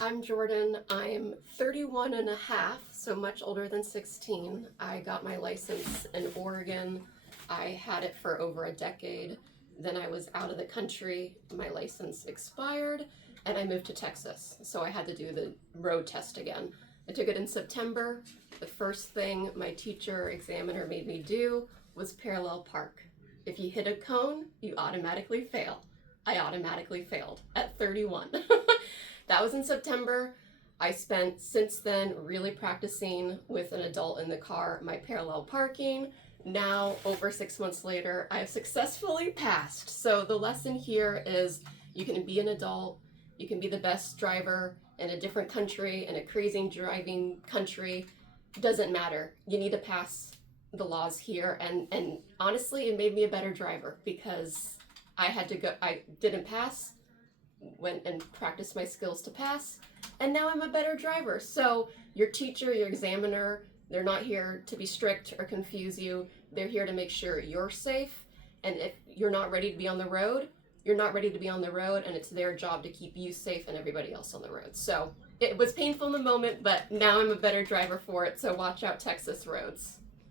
I'm Jordan. I'm 31 and a half, so much older than 16. I got my license in Oregon. I had it for over a decade. Then I was out of the country. My license expired and I moved to Texas. So I had to do the road test again. I took it in September. The first thing my teacher examiner made me do was parallel park. If you hit a cone, you automatically fail. I automatically failed at 31. That was in September. I spent since then really practicing with an adult in the car my parallel parking. Now, over 6 months later, I have successfully passed. So the lesson here is you can be an adult, you can be the best driver in a different country, in a crazy driving country. Doesn't matter. You need to pass the laws here. And honestly, it made me a better driver because I didn't pass, went and practiced my skills to pass, and now I'm a better driver. So your teacher, your examiner, they're not here to be strict or confuse you. They're here to make sure you're safe. And if you're not ready to be on the road, you're not ready to be on the road, and it's their job to keep you safe and everybody else on the road. So it was painful in the moment, but now I'm a better driver for it. So watch out, Texas roads.